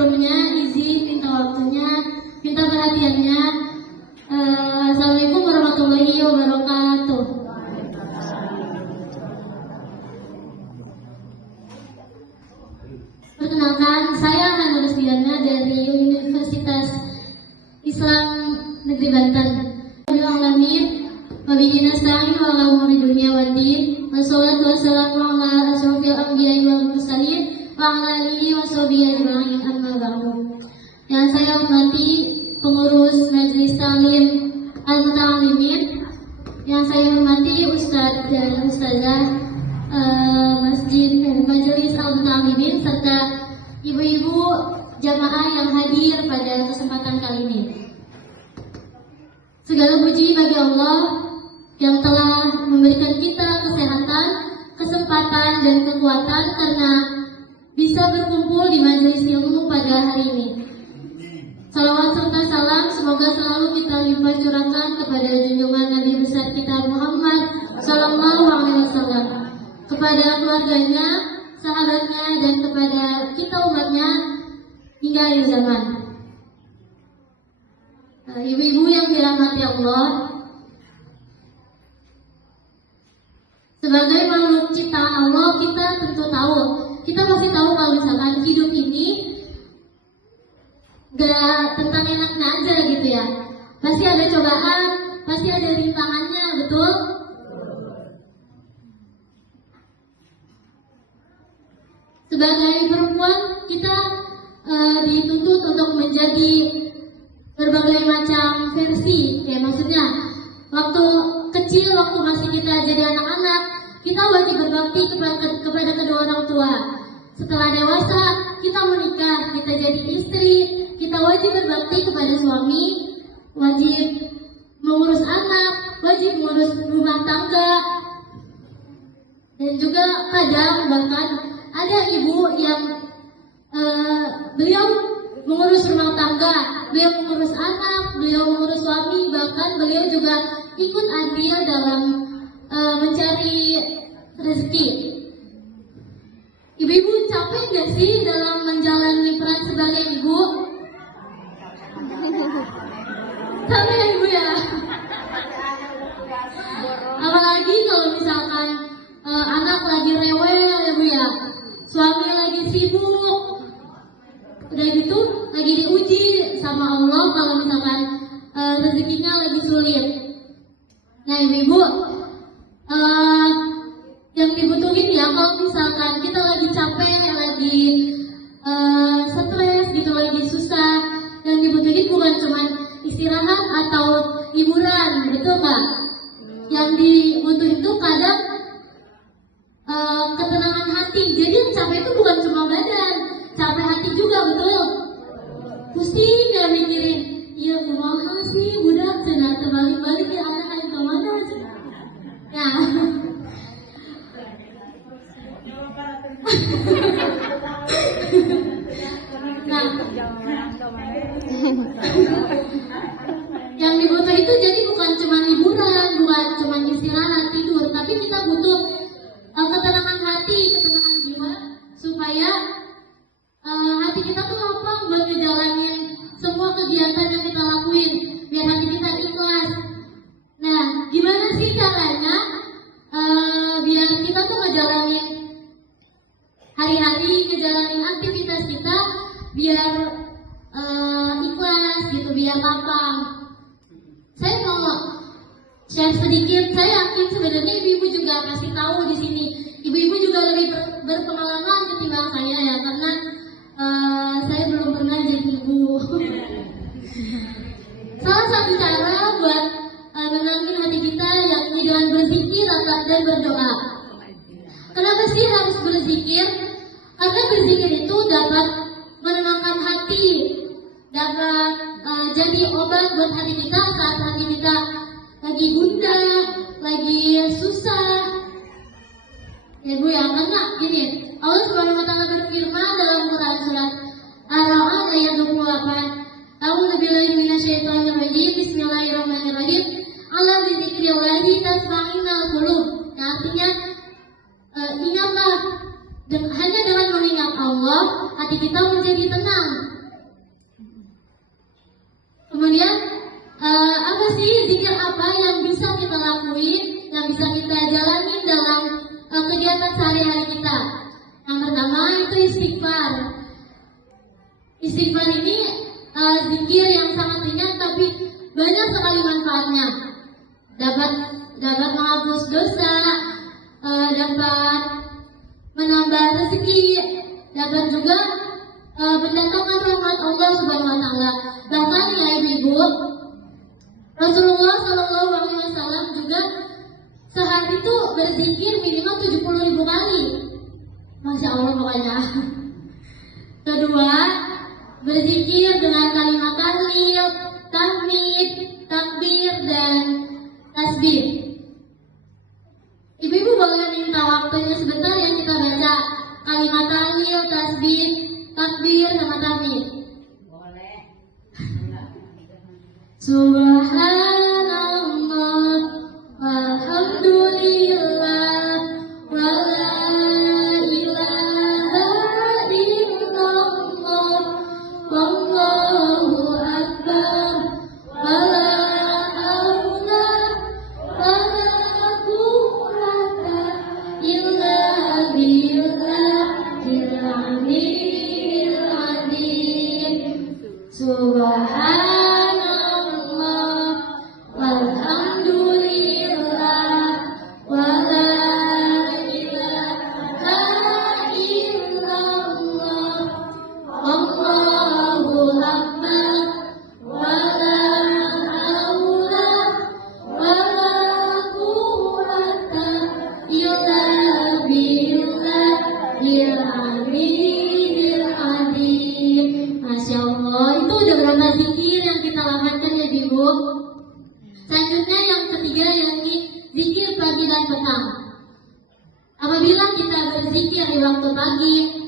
sebelumnya izin minta waktunya, minta perhatiannya. Assalamualaikum warahmatullahi wabarakatuh. Perkenalkan, saya Hana Rusdiana dari Universitas Islam Negeri Banten. Alamin, wabillahi nasta'in wa ala umuri dunya waddin. Wassalatu wassalamu ala asyrofil anbiya'i wal mursalin wa ala alihi wa sahbihi ajma'in, amma ba'du. Yang saya hormati pengurus Majelis Ta'lim Al-Muta'allimin, yang saya hormati Ustadz dan Ustazah Masjid Majelis Al-Muta'allimin, serta ibu-ibu jamaah yang hadir pada kesempatan kali ini. Segala puji bagi Allah yang telah memberikan kita kesehatan, kesempatan, dan kekuatan karena bisa berkumpul di majelis ilmu pada hari ini. Salawat serta salam semoga selalu kita limpah curahkan kepada junjungan Nabi besar kita Muhammad Sallallahu Alaihi Wasallam, kepada keluarganya, sahabatnya, dan kepada kita umatnya hingga akhir zaman. Ibu-ibu yang dirahmati Allah, sebagai makhluk ciptaan Allah, kita tentu tahu, kita pasti tahu kalau misalkan hidup ini gak tentang enaknya aja gitu ya. Pasti ada cobaan, pasti ada rintangannya, betul? Sebagai perempuan, kita dituntut untuk menjadi berbagai macam versi. Ya, maksudnya waktu kecil, waktu masih kita jadi anak-anak, kita wajib berbakti kepada kedua orang tua. Setelah dewasa, kita menikah, kita jadi istri, kita wajib berbakti kepada suami, wajib mengurus anak, wajib mengurus rumah tangga. Dan juga kadang bahkan ada ibu yang beliau mengurus rumah tangga, beliau mengurus anak, beliau mengurus suami, bahkan beliau juga ikut andil dalam mencari rezeki. Ibu-ibu capek nggak sih dalam menjalani peran sebagai ibu? Capek ya ibu ya? Apalagi kalau misalkan anak lagi rewel ya bu ya, suami lagi sibuk, udah gitu lagi diuji sama Allah kalau misalkan rezekinya lagi sulit. Nah ibu-ibu, yang dibutuhin ya kalau misalkan kita lagi capek, lagi stres gitu, lagi susah, yang dibutuhin bukan cuma istirahat atau hiburan, betul nggak? Yang dibutuhin itu kadang ketenangan hati. Jadi yang capek itu bukan cuma badan, capek hati juga, betul? Pusing ya mikirin, iya kumaha sih budak cenah terbalik-balik ya anak aja kemana aja. Nah, yang dibutuh itu jadi bukan cuma hiburan, bukan cuma istirahat tidur, tapi kita butuh ketenangan hati, ketenangan jiwa, supaya hati kita tuh lapang buat ngejalanin semua kegiatan yang kita lakuin, biar hati kita ikhlas. Nah, gimana sih caranya biar kita tuh ngejalanin hari-hari, ngejalanin aktivitas kita biar ikhlas gitu, biar lapang. Saya mau share sedikit. Saya yakin sebenarnya ibu-ibu juga pasti tahu di sini. Ibu-ibu juga lebih berpengalaman ketimbang saya ya, karena saya belum pernah jadi ibu. Salah satu cara buat menenangin hati kita yakni dengan berzikir dan berdoa. Kenapa sih harus berzikir? Karena berzikir itu dapat menenangkan hati, dapat jadi obat buat hati kita saat hati kita lagi gundah, lagi susah. Ya bu ya, karena gini, Allah Subhanahu wa taala berfirman dalam Quran surat Ar-Ra'd ayat 28. A'udzubillahi minasyaitonir rajim. Bismillahirrahmanirrahim. Ala dzikrillahi tatma'innul qulub. Nah, artinya ingatlah, hanya dengan mengingat Allah hati kita menjadi tenang. Kemudian apa sih zikir apa yang bisa kita lakuin, yang bisa kita jalani dalam kegiatan sehari-hari kita? Yang pertama itu istighfar. Istighfar ini zikir yang sangat ringan tapi banyak sekali manfaatnya. Dapat menghapus dosa, dapat menambah rezeki, dapat juga mendatangkan rahmat Allah Subhanahu wa taala. Bahkan ya Ibu, Rasulullah Shallallahu alaihi wasallam juga sehari itu berzikir minimal 70.000 kali. Masya Allah pokoknya. Kedua, berzikir dengan kalimat tahlil, tahmid, takbir dan tasbih. Ibu-ibu boleh minta waktunya sebentar ya kita baca kalimat tahlil, tasbih, takbir sama tahmid. Boleh. Subhanallah walhamdulillah wala ilaha illallah wallahu akbar wala haula wala quwwata illa billahil aliyyil azim. Subhanallah walhamdulillah wala ilaha illallah wallahu akbar wala haula wala quwwata illa billahil aliyyil azim. Masya Allah, itu udah berapa zikir yang kita lakukan ya Ibu? Selanjutnya yang ketiga yakni zikir pagi dan petang. Apabila kita berzikir di waktu pagi,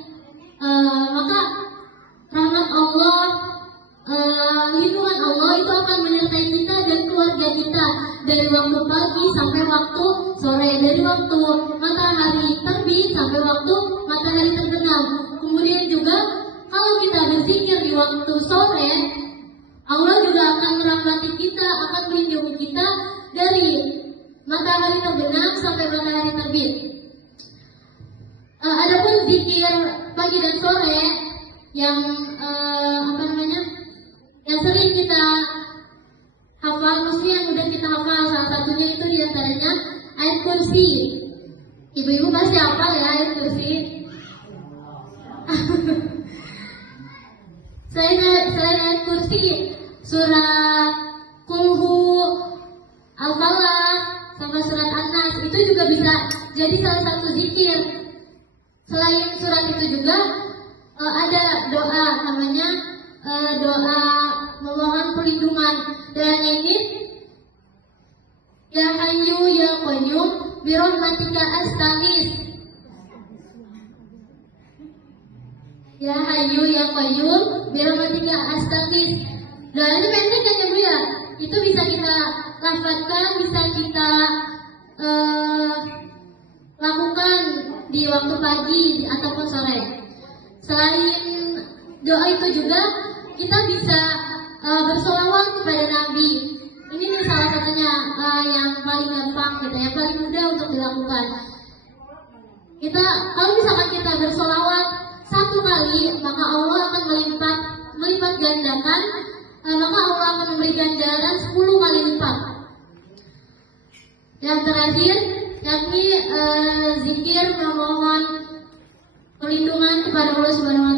maka rahmat Allah, lindungan Allah itu akan menyertai kita dan keluarga kita dari waktu pagi sampai waktu sore, dari waktu matahari terbit sampai waktu matahari terbenam. Kemudian juga kalau kita berzikir di waktu sore, Allah juga akan merahmati kita, akan melindungi kita dari matahari terbenam sampai matahari terbit. Adapun zikir pagi dan sore yang yang sering kita hafal, maksudnya yang udah kita hafal, salah satunya itu diantaranya ayat kursi. Ibu-ibu pasti hafal ya ayat kursi. Selain ayat kursi, surat Kulhu, Al-Falaq, sama surat An-Nas itu juga bisa jadi salah satu zikir. Selain surat itu juga ada doa namanya doa memohon perlindungan. Dan ini Ya Hayyu Ya Qayyum birahmatika astaghits. Ya Hayyu Ya Qayyum birahmatika astaghits. Dan ini pendek kan ya Bu ya? Itu bisa kita lafazkan, bisa kita lakukan di waktu pagi ataupun sore. Selain doa itu juga kita bisa bersolawat kepada Nabi. Ini salah satunya yang paling gampang gitu, yang paling mudah untuk dilakukan. Kalau misalkan kita bersolawat 1 kali, maka Allah akan melipat gandakan, maka Allah akan memberi ganjaran 10 kali lipat. Yang terakhir yakni zikir memohon perlindungan kepada Allah Subhanahu wa taala.